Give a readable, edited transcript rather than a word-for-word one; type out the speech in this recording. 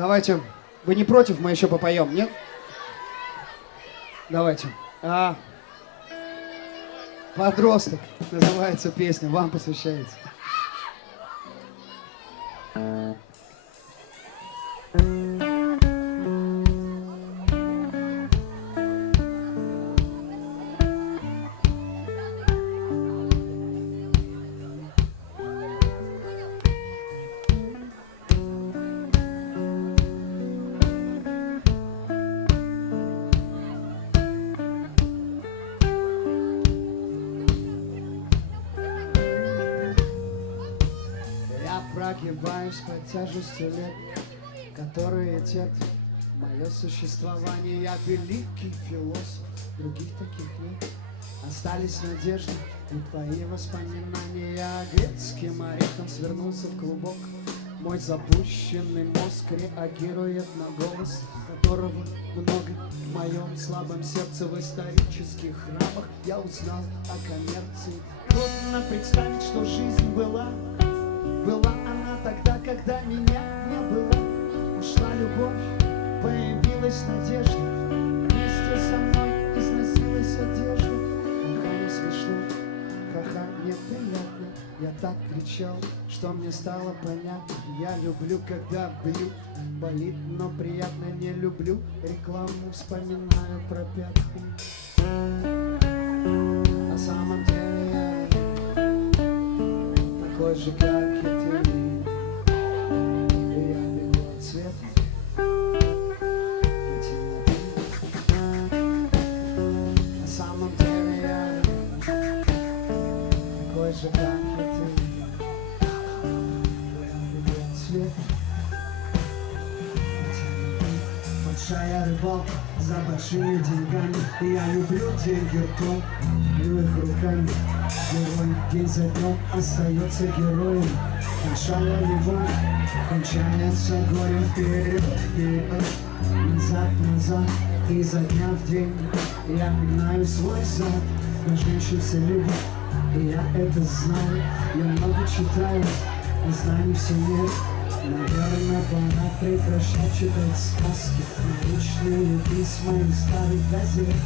Давайте. Вы не против, мы еще попоем, нет? Давайте. Подросток называется песня, вам посвящается. Прогибаюсь под тяжестью лет, которые терпят мое существование. Я великий философ, других таких нет. Остались надежды и твои воспоминания. Я грецким орехом свернулся в клубок. Мой запущенный мозг реагирует на голос, которого много в моем слабом сердце. В исторических рамах я узнал о коммерции. Трудно представить, что жизнь была она тогда, когда меня не было. Ушла любовь, появилась надежда. Вместе со мной износилась одежда. Ха-ха, не смешно, ха-ха, неприятно. Я так кричал, что мне стало понятно. Я люблю, когда бьют, болит, но приятно. Не люблю рекламу, вспоминаю про пятки. На самом деле я такой же, как и ты. И я бегу от света до темноты. На самом деле я такой же, как и ты. Я бегу от света до темноты. Большая рыбалка за большими деньгами. И я люблю деньги ртом, люблю их руками. Герой день за днем остается героем. Большая любовь кончается горем. Вперед, вперед, назад, назад. Изо дня в день я гнаю свой зад. Но женщин все любят, и я это знаю. Я много читаю, а знаний все нет. Наверное, пора прекращать читать сказки, научные письма из старых газет.